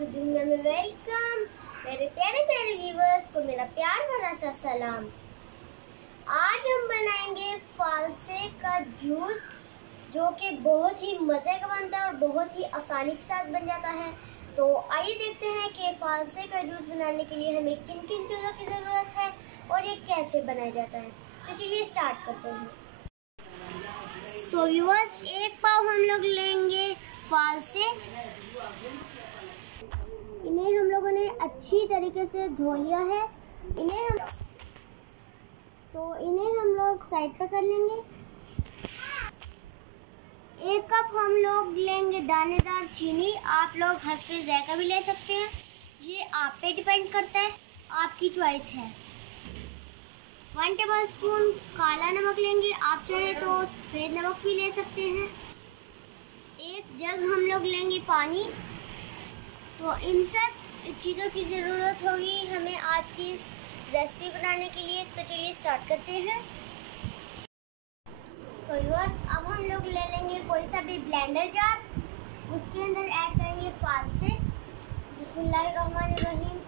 की दुनिया में वेलकम। मेरे प्यारे प्यारे व्यूअर्स को मेरा प्यार भरा सा सलाम। आज हम बनाएंगे फालसे का जूस, जो कि बहुत ही मज़े का बनता है और बहुत ही आसानी के साथ बन जाता है। तो आइए देखते हैं कि फालसे का जूस बनाने के लिए हमें किन किन चीज़ों की ज़रूरत है और ये कैसे बनाया जाता है। तो चलिए स्टार्ट करते हैं। तो व्यूअर्स, एक पाव हम लोग लेंगे फालसे। इन्हें हम लोगों ने अच्छी तरीके से धो लिया है। इन्हें हम लोग साइड पर कर लेंगे। 1 कप हम लोग लेंगे दानेदार चीनी। आप लोग हंसपे ज़ायका भी ले सकते हैं, ये आप पे डिपेंड करता है, आपकी चॉइस है। 1 टेबलस्पून काला नमक लेंगे, आप चाहे तो सफ़ेद नमक भी ले सकते हैं। 1 जग हम लोग लेंगे पानी। तो इन सब चीज़ों की ज़रूरत होगी हमें आज की इस रेसिपी बनाने के लिए। तो चलिए स्टार्ट करते हैं। तो व्यूअर्स, अब हम लोग ले लेंगे कोई सा भी ब्लेंडर जार, उसके अंदर ऐड करेंगे फालसे। बिस्मिल्लाहिर्रहमानिर्रहीम।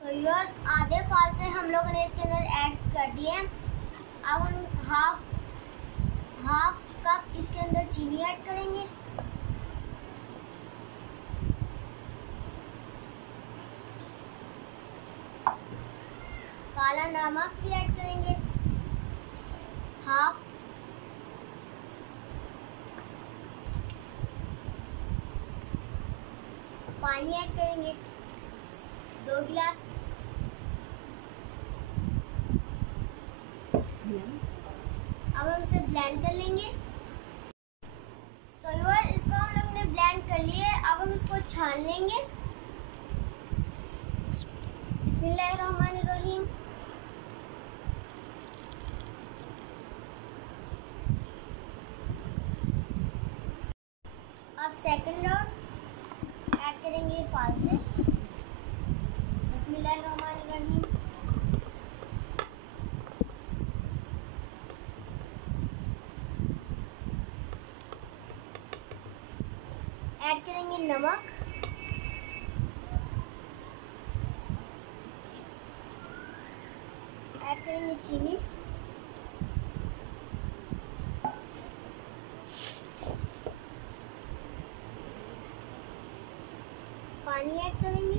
तो व्यूअर्स, आधे फालसे हम लोगों ने इसके अंदर ऐड कर दिए। अब हम हाफ कप इसके अंदर चीनी ऐड करेंगे। काला नमक भी ऐड करेंगे, हाफ। पानी ऐड करेंगे 2 गिलास। अब हम इसे ब्लेंड कर लेंगे। तो इसको हम लोग ने ब्लेंड कर लिया है। अब हम इसको छान लेंगे। बिस्मिल्लाहिर्रहमानिर्रहीम। अब सेकंड राउंड ऐड करेंगे फालसे। बिस्मिल्लाहिर्रहमानिर्रहीम। ऐड करेंगे नमक, ऐड करेंगे चीनी, पानी ऐड करेंगे।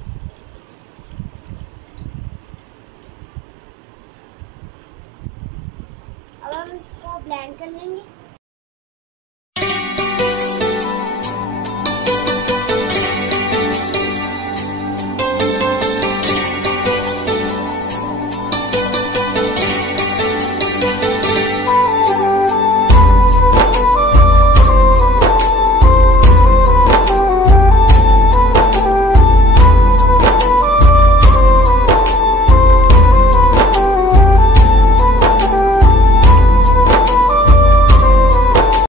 अब हम इसको ब्लेंड कर लेंगे।